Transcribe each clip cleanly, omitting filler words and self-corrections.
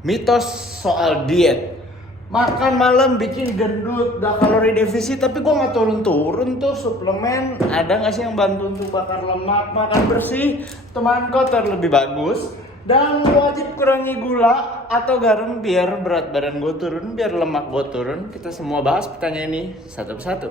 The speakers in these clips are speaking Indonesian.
Mitos soal diet. Makan malam bikin gendut, dah kalori defisit, tapi gue nggak turun-turun tuh. Suplemen ada nggak sih yang bantu untuk bakar lemak, makan bersih, teman kotor lebih bagus. Dan wajib kurangi gula atau garam biar berat badan gue turun, biar lemak gue turun. Kita semua bahas pertanyaan ini satu persatu.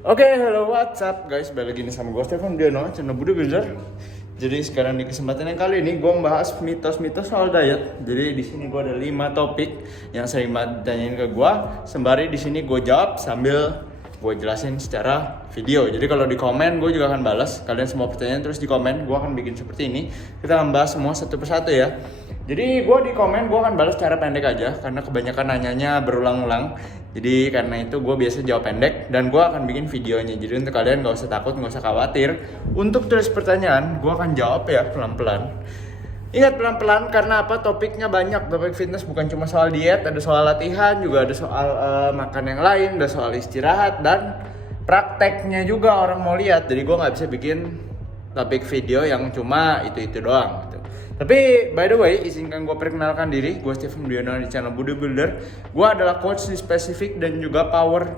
Oke, hello, what's up guys? Balik lagi nih sama gue Stefan Diono, channel Bodybuilder. Jadi sekarang di kesempatan yang kali ini gue membahas mitos-mitos soal diet. Jadi di sini gue ada 5 topik yang sering banget ditanyain ke gue. Sembari di sini gue jawab sambil gue jelasin secara video. Jadi kalau di komen gue juga akan balas kalian semua pertanyaan, terus di komen gue akan bikin seperti ini. Kita akan bahas semua satu persatu ya. Jadi gue di komen gue akan balas secara pendek aja karena kebanyakan nanyanya berulang-ulang. Jadi karena itu gue biasa jawab pendek dan gue akan bikin videonya. Jadi untuk kalian gak usah takut, gak usah khawatir. Untuk tulis pertanyaan gue akan jawab ya pelan-pelan. Ingat pelan-pelan karena apa? Topiknya banyak. Topik fitness bukan cuma soal diet, ada soal latihan, juga ada soal makan yang lain, ada soal istirahat dan prakteknya juga orang mau lihat. Jadi gue gak bisa bikin topik video yang cuma itu-itu doang gitu. Tapi by the way, izinkan gue perkenalkan diri. Gue Stefan Diono di channel Bodybuilder. Gue adalah coach di spesifik dan juga power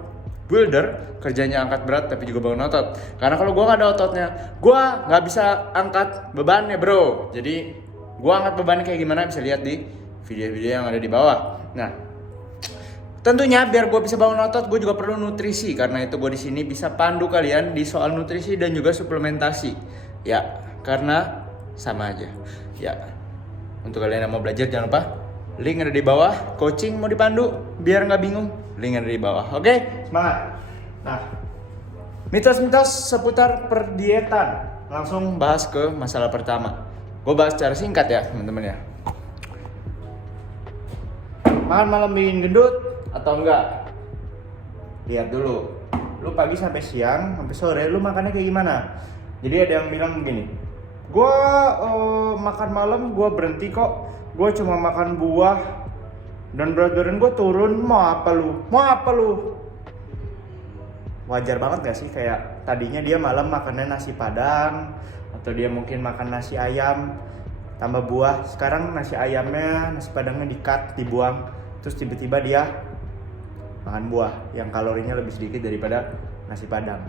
builder. Kerjanya angkat berat tapi juga bangun otot. Karena kalau gue gak ada ototnya, gue gak bisa angkat bebannya bro. Jadi gue angkat bebannya kayak gimana bisa lihat di video-video yang ada di bawah. Nah, tentunya biar gue bisa bangun otot, gue juga perlu nutrisi. Karena itu gue di sini bisa pandu kalian di soal nutrisi dan juga suplementasi. Ya, karena sama aja. Ya, untuk kalian yang mau belajar jangan lupa link ada di bawah. Coaching mau dipandu biar nggak bingung, link ada di bawah. Oke, semangat. Nah, mitos-mitos seputar perdietan. Langsung bahas ke masalah pertama. Gue bahas secara singkat ya teman-teman ya. Makan malam bikin gendut atau enggak? Lihat dulu. Lu pagi sampai siang, sampai sore lu makannya kayak gimana? Jadi ada yang bilang begini, gue makan malam gue berhenti kok, gue cuma makan buah dan berat badan gue turun. Mau apa lu? Wajar banget gak sih? Kayak tadinya dia malam makannya nasi padang, atau dia mungkin makan nasi ayam tambah buah. Sekarang nasi ayamnya, nasi padangnya di-cut, dibuang. Terus tiba-tiba dia makan buah yang kalorinya lebih sedikit daripada nasi padang.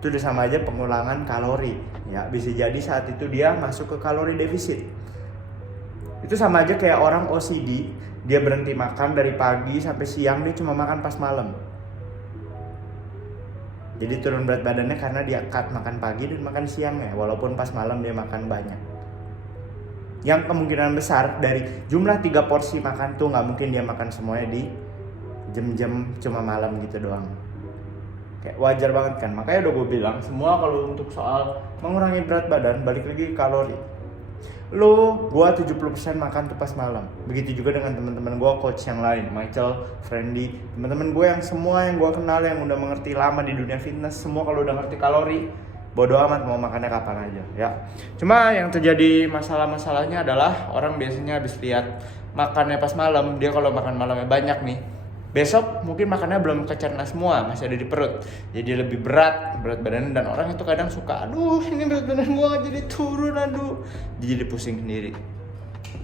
Itu udah sama aja pengulangan kalori ya. Bisa jadi saat itu dia masuk ke kalori defisit. Itu sama aja kayak orang OCD, dia berhenti makan dari pagi sampai siang, dia cuma makan pas malam. Jadi turun berat badannya karena dia cut makan pagi dan makan siangnya, walaupun pas malam dia makan banyak. Yang kemungkinan besar dari jumlah 3 porsi makan tuh gak mungkin dia makan semuanya di jam-jam cuma malam gitu doang. Kayak wajar banget kan, makanya udah gue bilang semua kalau untuk soal mengurangi berat badan balik lagi ke kalori. Lu, gue 70% makan tuh pas malam. Begitu juga dengan teman-teman gue coach yang lain, Michael, Friendly, teman-teman gue yang semua yang gue kenal yang udah mengerti lama di dunia fitness, semua kalau udah ngerti kalori, bodo amat mau makannya kapan aja ya. Cuma yang terjadi masalahnya adalah orang biasanya habis lihat makannya pas malam, dia kalau makan malamnya banyak nih, besok mungkin makannya belum kecerna semua, masih ada di perut. Jadi lebih berat badan dan orang itu kadang suka, aduh ini berat badan gue jadi turun, aduh. Jadi pusing sendiri.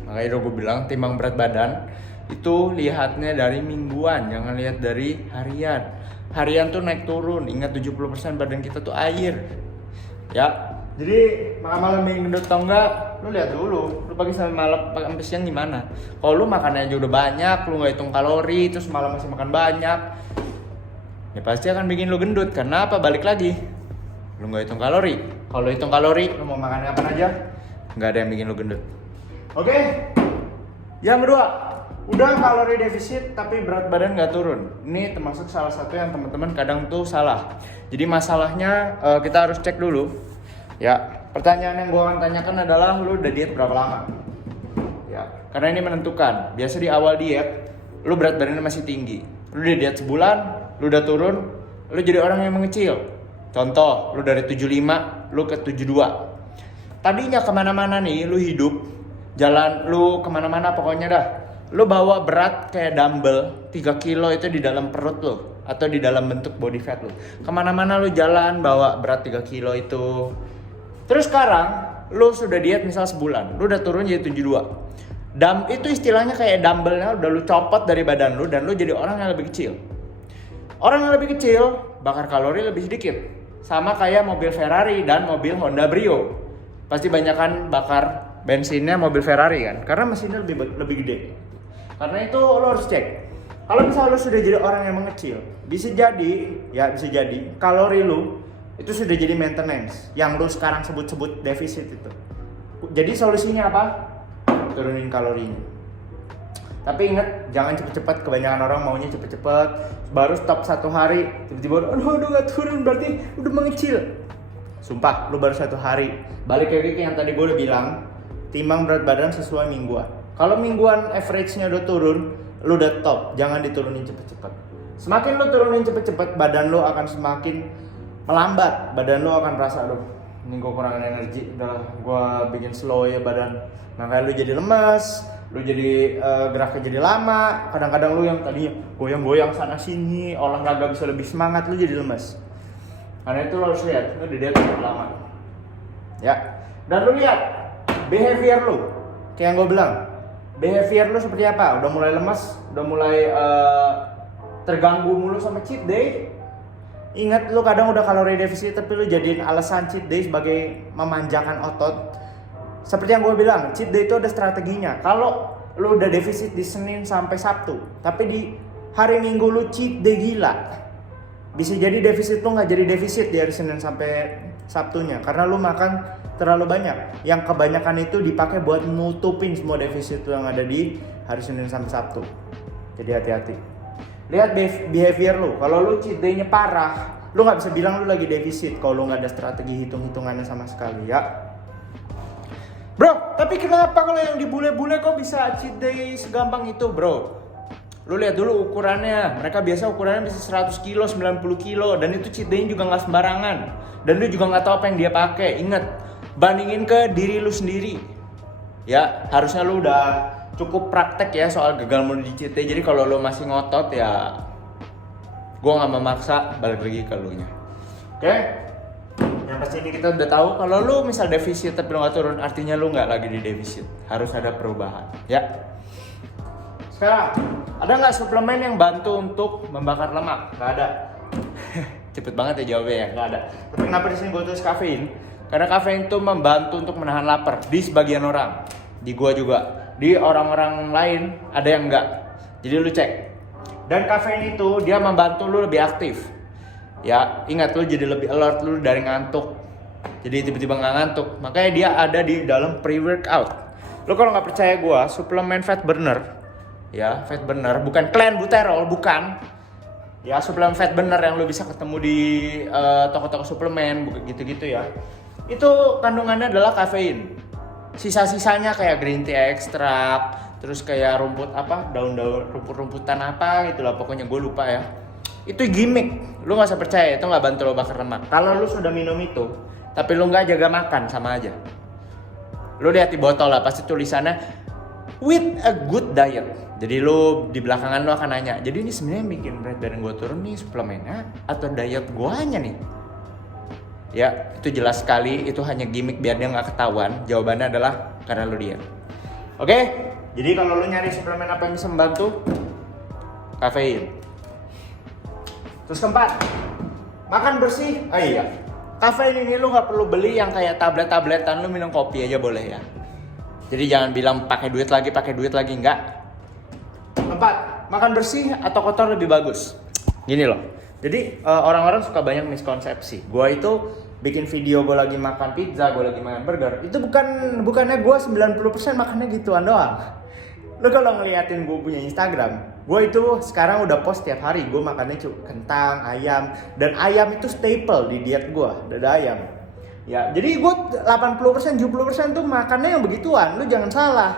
Makanya udah gue bilang timbang berat badan itu lihatnya dari mingguan, jangan lihat dari harian. Harian tuh naik turun, ingat 70% badan kita tuh air. Ya, jadi makan malam bikin gendut atau enggak, lu lihat dulu, lu pagi sampai malam sampai siang gimana. Kalau lu makannya aja udah banyak, lu nggak hitung kalori, terus malam masih makan banyak, ya pasti akan bikin lu gendut. Karena apa? Balik lagi, lu nggak hitung kalori. Kalau hitung kalori, lu mau makan kapan aja, nggak ada yang bikin lu gendut. Oke, yang kedua, udah kalori defisit tapi berat badan nggak turun. Ini termasuk salah satu yang teman-teman kadang tuh salah. Jadi masalahnya kita harus cek dulu. Ya, pertanyaan yang gue akan tanyakan adalah lu udah diet berapa lama? Ya, karena ini menentukan. Biasa di awal diet, lu berat badannya masih tinggi. Lu udah diet sebulan, lu udah turun, lu jadi orang yang mengecil. Contoh, lu dari 75, lu ke 72. Tadinya kemana-mana nih, lu hidup, jalan, lu kemana-mana pokoknya dah. Lu bawa berat kayak dumbbell 3 kilo itu di dalam perut lu. atau di dalam bentuk body fat lu. Kemana-mana lu jalan bawa berat 3 kilo itu. Terus sekarang lu sudah diet misal sebulan, lu udah turun jadi 72. Itu istilahnya kayak dumbbellnya udah lu copot dari badan lu dan lu jadi orang yang lebih kecil. Orang yang lebih kecil bakar kalori lebih sedikit. Sama kayak mobil Ferrari dan mobil Honda Brio. Pasti banyakan bakar bensinnya mobil Ferrari kan, karena mesinnya lebih gede. Karena itu lo harus cek. Kalau misalnya lo sudah jadi orang yang mengecil, bisa jadi kalori lo itu sudah jadi maintenance yang lo sekarang sebut defisit itu. Jadi solusinya apa? Turunin kalorinya. Tapi ingat, jangan cepet-cepet. Kebanyakan orang maunya cepet-cepet, baru stop 1 hari, tiba-tiba aduh gak turun, berarti udah mengecil. Sumpah, lu baru 1 hari. Balik ke yang tadi gue udah bilang, timbang berat badan sesuai mingguan. Kalau mingguan average-nya udah turun, lu udah top. Jangan diturunin cepet-cepet. Semakin lu turunin cepet-cepet, badan lu akan semakin melambat. Badan lu akan merasa, aduh ini gue kurang energi, udah gue bikin slow ya badan. Makanya lu jadi lemas, lu jadi geraknya jadi lama. Kadang-kadang lu yang tadinya goyang-goyang sana sini, olahraga bisa lebih semangat, lu jadi lemas. Karena itu lo harus lihat, lu di diet lama. Ya. Dan lu lihat behavior lu. Kayak yang gue bilang, behavior lu seperti apa? Udah mulai lemas, udah mulai terganggu mulu sama cheat day. Ingat, lu kadang udah kalori defisit tapi lu jadiin alasan cheat day sebagai memanjakan otot. Seperti yang gue bilang, cheat day itu ada strateginya. Kalau lu udah defisit di Senin sampai Sabtu, tapi di hari Minggu lu cheat day gila, bisa jadi defisit lu nggak jadi defisit di hari Senin sampai Sabtunya, karena lu makan terlalu banyak. Yang kebanyakan itu dipakai buat nutupin semua defisit lu yang ada di hari Senin sampai Sabtu. Jadi hati-hati. Lihat behavior lu. Kalau lu cheat day-nya parah, lu nggak bisa bilang lu lagi defisit kalau lu nggak ada strategi hitung-hitungannya sama sekali ya. Bro, tapi kenapa kalau yang di bule-bule kok bisa cheat day segampang itu, bro? Lu lihat dulu ukurannya. Mereka biasa ukurannya bisa 100 kilo, 90 kilo, dan itu cheat day-nya juga nggak sembarangan. Dan lu juga nggak tahu apa yang dia pakai. Ingat, bandingin ke diri lu sendiri. Ya, harusnya lu udah cukup praktek ya soal gagal mulu di cheat day. Jadi kalau lu masih ngotot ya, gua nggak memaksa, balik lagi ke lu nya. Oke? Yang pasti ini kita udah tahu kalau lu misal defisit tapi lu nggak turun, artinya lu nggak lagi di defisit. Harus ada perubahan. Ya. Sekarang, ada nggak suplemen yang bantu untuk membakar lemak? Nggak ada. Cepet banget ya jawabnya ya, nggak ada. Tapi kenapa di sini gue tulis kafein? Karena kafein itu membantu untuk menahan lapar di sebagian orang. Di gua juga. Di orang-orang lain ada yang enggak. Jadi lu cek. Dan kafein itu dia membantu lu lebih aktif. Ya, ingat lu jadi lebih alert, lu dari ngantuk. Jadi tiba-tiba nggak ngantuk. Makanya dia ada di dalam pre-workout. Lu kalau nggak percaya gua, suplemen fat burner. Ya, fat burner bukan clenbuterol, bukan. Ya, suplemen fat burner yang lu bisa ketemu di toko-toko suplemen gitu-gitu ya. Itu kandungannya adalah kafein. Sisa-sisanya kayak green tea ekstrak, terus kayak rumput apa, daun-daun rumput-rumputan apa gitulah, pokoknya gue lupa ya. Itu gimmick, lu nggak usah percaya, itu nggak bantu lo bakar lemak. Kalau lu sudah minum itu, tapi lu nggak jaga makan, sama aja. Lu lihat di botol lah, pasti tulisannya with a good diet. Jadi lu di belakangan lu akan nanya, jadi ini sebenarnya bikin berat badan gue turun nih suplemennya atau diet guanya nih? Ya, itu jelas sekali, itu hanya gimmick biar dia nggak ketahuan. Jawabannya adalah karena lu diet. Oke? Jadi kalau lu nyari suplemen apa yang bisa membantu? Kafein. Terus keempat, makan bersih. Oh iya, kafein ini lu nggak perlu beli yang kayak tablet-tabletan, lu minum kopi aja boleh ya. Jadi jangan bilang pakai duit lagi, enggak. Keempat, makan bersih atau kotor lebih bagus. Gini loh. Jadi orang-orang suka banyak miskonsepsi. Gua itu bikin video gue lagi makan pizza, gue lagi makan burger. Itu bukannya gue 90% makannya gituan doang. Lu kalau ngeliatin gue punya Instagram, gue itu sekarang udah post tiap hari. Gue makannya kentang, ayam. Dan ayam itu staple di diet gue, dada ayam. Ya, jadi gue 80%, 70% tuh makannya yang begituan. Lu jangan salah.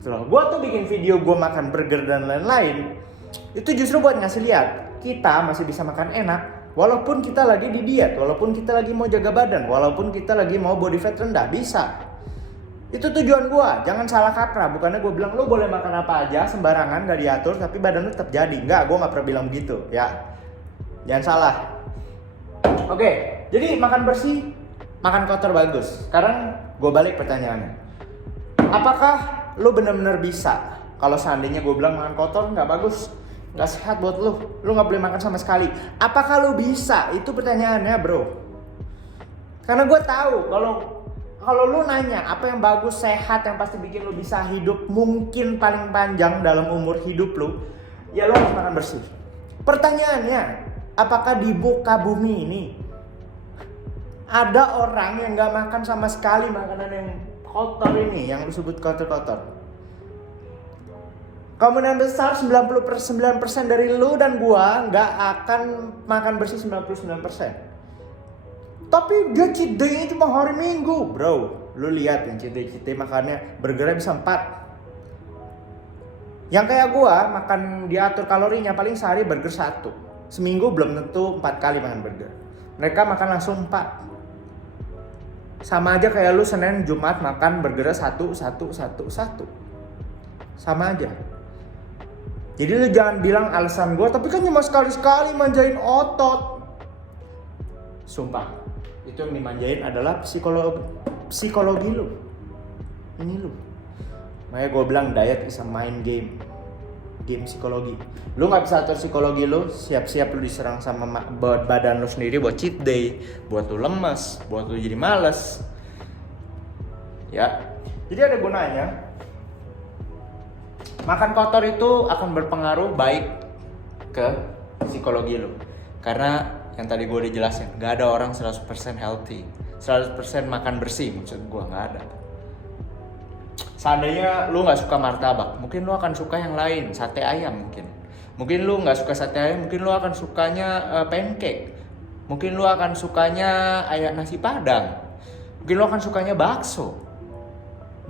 Gue tuh bikin video gue makan burger dan lain-lain. Itu justru buat ngasih lihat kita masih bisa makan enak walaupun kita lagi di diet, walaupun kita lagi mau jaga badan, walaupun kita lagi mau body fat rendah, bisa. Itu tujuan gua, jangan salah kaprah. Bukannya gua bilang lu boleh makan apa aja sembarangan gak diatur tapi badan lu tetap jadi. Enggak, gua gak pernah bilang begitu ya. Jangan salah. Oke, jadi makan bersih, makan kotor bagus. Sekarang gue balik pertanyaannya. Apakah lu benar-benar bisa? Kalau seandainya gue bilang makan kotor nggak bagus, nggak sehat buat lu nggak boleh makan sama sekali. Apakah lu bisa? Itu pertanyaannya, bro. Karena gue tahu kalau lu nanya apa yang bagus, sehat, yang pasti bikin lu bisa hidup mungkin paling panjang dalam umur hidup lu, ya lu harus makan bersih. Pertanyaannya, apakah di muka bumi ini ada orang yang nggak makan sama sekali makanan yang kotor ini, yang lu sebut kotor-kotor? Kemungkinan besar 99% dari lu dan gua nggak akan makan bersih 99%. Tapi dia cheat day-nya cuma hari Minggu, bro. Lu lihat yang cheat day makannya burgernya bisa 4. Yang kayak gua makan diatur kalorinya paling sehari burger 1. Seminggu belum tentu 4 kali makan burger. Mereka makan langsung 4. Sama aja kayak lu Senin Jumat makan burgernya 1. Sama aja. Jadi lu jangan bilang alasan gue, tapi kan cuma sekali-sekali manjain otot. Sumpah, itu yang dimanjain adalah psikologi lu. Ini lu. Makanya gue bilang diet is a mind game. Game psikologi. Lu gak bisa atur psikologi lu, siap-siap lu diserang sama badan lu sendiri buat cheat day, buat lu lemes, buat lu jadi males. Ya. Jadi ada gunanya. Makan kotor itu akan berpengaruh baik ke psikologi lu. Karena yang tadi gue udah jelasin, gak ada orang 100% healthy, 100% makan bersih, maksud gue gak ada. Seandainya lu gak suka martabak, mungkin lu akan suka yang lain, sate ayam mungkin. Mungkin lu gak suka sate ayam, mungkin lu akan sukanya pancake. Mungkin lu akan sukanya nasi padang. Mungkin lu akan sukanya bakso.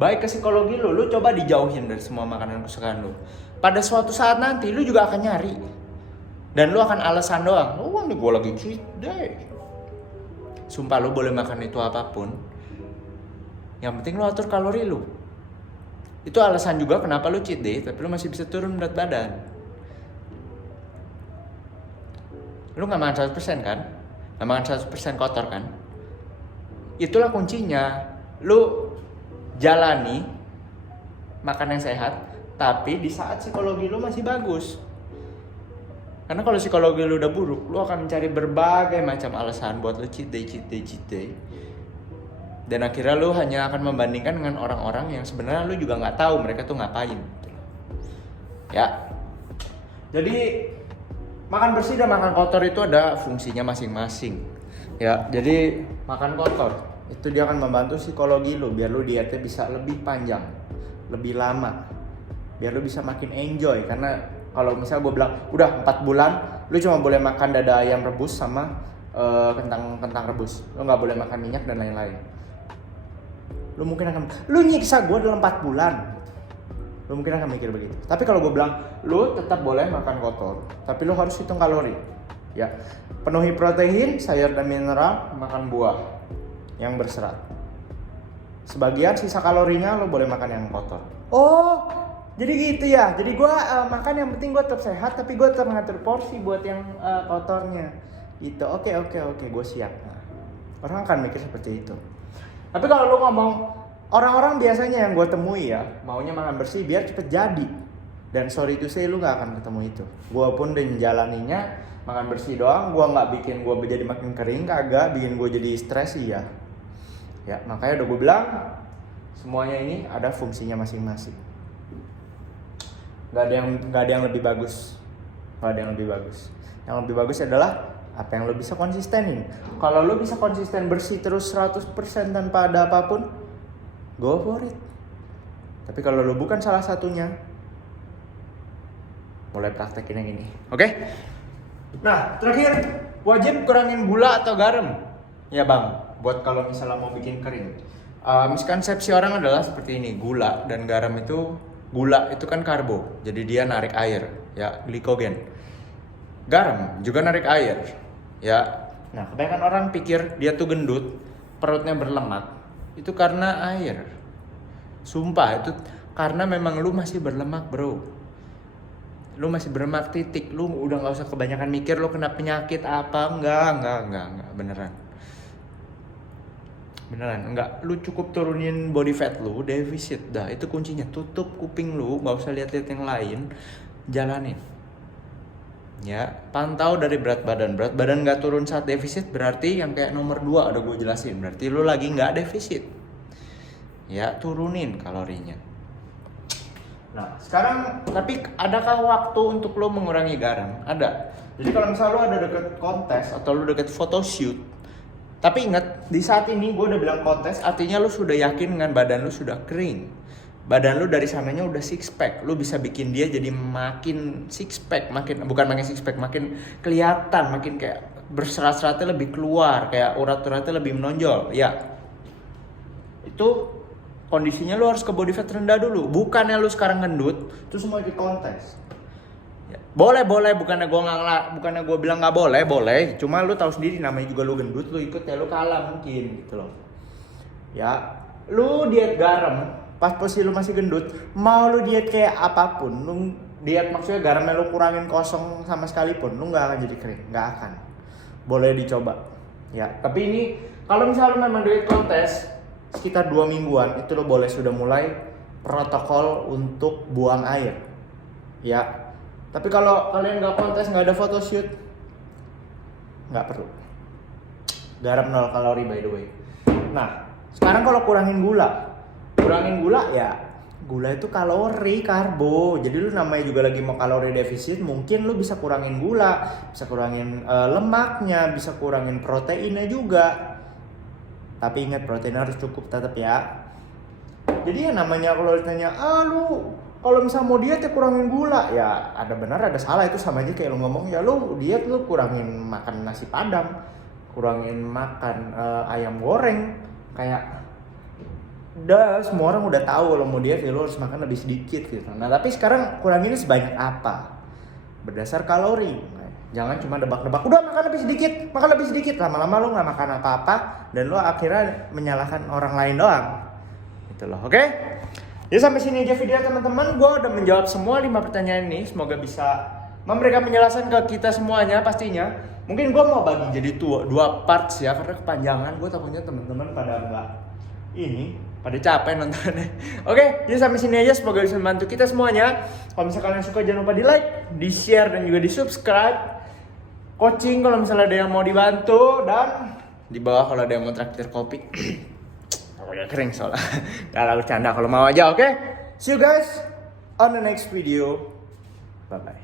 Baik ke psikologi lu coba dijauhin dari semua makanan kesukaan lu. Pada suatu saat nanti lu juga akan nyari. Dan lu akan alasan doang, oh ini gue lagi cheat day. Sumpah lu boleh makan itu apapun, yang penting lu atur kalori lu. Itu alasan juga kenapa lu cheat day, tapi lu masih bisa turun berat badan. Lu gak makan 100% kan? Gak makan 100% kotor kan? Itulah kuncinya. Lu jalani makan yang sehat, tapi di saat psikologi lu masih bagus. Karena kalau psikologi lu udah buruk, lu akan mencari berbagai macam alasan buat lu cheat day. Dan akhirnya lu hanya akan membandingkan dengan orang-orang yang sebenarnya lu juga nggak tahu mereka tuh ngapain. Ya. Jadi makan bersih dan makan kotor itu ada fungsinya masing-masing. Ya, jadi makan kotor itu dia akan membantu psikologi lu biar lu dietnya bisa lebih panjang, lebih lama. Biar lu bisa makin enjoy. Karena kalau misal gue bilang udah 4 bulan lu cuma boleh makan dada ayam rebus sama kentang rebus. Lu nggak boleh makan minyak dan lain-lain. Lu mungkin akan, lu nyiksa gue dalam 4 bulan. Lu mungkin akan mikir begitu. Tapi kalau gue bilang, lu tetap boleh makan kotor, tapi lu harus hitung kalori. Ya, penuhi protein, sayur dan mineral, makan buah yang berserat. Sebagian sisa kalorinya lu boleh makan yang kotor. Oh, jadi gitu ya. Jadi gue makan yang penting gue tetap sehat, tapi gue tetap mengatur porsi buat yang kotornya. Gitu. Oke, gue siap. Nah, orang akan mikir seperti itu. Tapi kalau lu ngomong, orang-orang biasanya yang gue temui ya, maunya makan bersih biar cepet jadi. Dan sorry to say, lu gak akan ketemu itu. Gue pun udah menjalaninya, makan bersih doang, gue gak bikin gue jadi makin kering, kagak. Bikin gue jadi stres, iya. Ya, makanya udah gue bilang, semuanya ini ada fungsinya masing-masing. Gak ada yang lebih bagus. Yang lebih bagus adalah apa yang lo bisa konsistenin. Kalau lo bisa konsisten bersih terus 100% tanpa ada apapun, go for it. Tapi kalau lo bukan salah satunya, mulai praktekin yang ini. Oke? Nah, terakhir, wajib kurangin gula atau garam. Ya bang, buat kalau misalnya mau bikin kering. Miskonsepsi orang adalah seperti ini, gula dan garam itu, gula itu kan karbo, jadi dia narik air, ya, glikogen. Garam juga narik air. Ya, nah kebanyakan orang pikir dia tuh gendut, perutnya berlemak, itu karena air. Sumpah itu karena memang lu masih berlemak bro. Lu masih berlemak titik, lu udah nggak usah kebanyakan mikir lu kena penyakit apa, enggak, beneran, enggak. Lu cukup turunin body fat lu, defisit, dah itu kuncinya. Tutup kuping lu, nggak usah lihat-lihat yang lain, jalanin. Ya, pantau dari berat badan nggak turun saat defisit berarti yang kayak nomor 2 ada gue jelasin, berarti lu lagi nggak defisit. Ya, turunin kalorinya. Nah, sekarang tapi adakah waktu untuk lo mengurangi garam? Ada. Jadi kalau misalnya lo ada deket kontes atau lo deket photoshoot, tapi ingat di saat ini gue udah bilang kontes, artinya lo sudah yakin dengan badan lo sudah kering. Badan lo dari sananya udah six pack, lo bisa bikin dia jadi makin six pack, makin kelihatan, makin kayak berserat-seratnya lebih keluar, kayak urat-uratnya lebih menonjol. Ya, itu kondisinya lu harus ke body fat rendah dulu. Bukannya lu sekarang gendut terus mau ikut kontes. Ya, boleh, bukannya gue bilang nggak boleh. Cuma lu tahu sendiri namanya juga lu gendut, lu ikut ya lu kalah mungkin gitu loh. Ya, lu diet garam pas posisi lu masih gendut, mau lu diet kayak apapun, lu diet maksudnya garamnya lu kurangin kosong sama sekalipun, lu nggak akan jadi kering, nggak akan. Boleh dicoba. Ya, tapi ini kalau misalnya lu memang diet kontes sekitar 2 mingguan itu lo boleh sudah mulai protokol untuk buang air, ya. Tapi kalau kalian nggak kontes, nggak ada photoshoot, nggak perlu. Garam 0 kalori by the way. Nah, sekarang kalau kurangin gula ya, gula itu kalori, karbo. Jadi lu namanya juga lagi mau kalori defisit, mungkin lu bisa kurangin gula, bisa kurangin lemaknya, bisa kurangin proteinnya juga. Tapi ingat protein harus cukup tetap ya. Jadi ya namanya kalau ditanya, lu kalau misalnya mau diet ya kurangin gula, ya ada benar ada salah, itu sama aja kayak lu ngomong ya lu diet lu kurangin makan nasi padang, kurangin makan ayam goreng, kayak semua orang udah tahu kalau mau diet ya lu harus makan lebih sedikit gitu. Nah tapi sekarang kuranginnya sebanyak apa? Berdasar kalori. Jangan cuma debak-debak, udah makan lebih sedikit, lama-lama lu nggak makan apa-apa dan lu akhirnya menyalahkan orang lain doang, gitu loh. Oke? Ya sampai sini aja video teman-teman, gue udah menjawab semua 5 pertanyaan ini, semoga bisa memberikan penjelasan ke kita semuanya pastinya. Mungkin gue mau bagi jadi 2 parts ya, karena kepanjangan, gue takutnya teman-teman pada capek nontonnya. Oke, jadi sampai sini aja, semoga bisa membantu kita semuanya. Kalau misalnya kalian suka jangan lupa di like, di share dan juga di subscribe. Coaching kalau misalnya ada yang mau dibantu, dan di bawah kalau ada yang mau traktir kopi. Udah kering soalnya. Gak lalu canda kalau mau aja, oke? See you guys on the next video. Bye bye.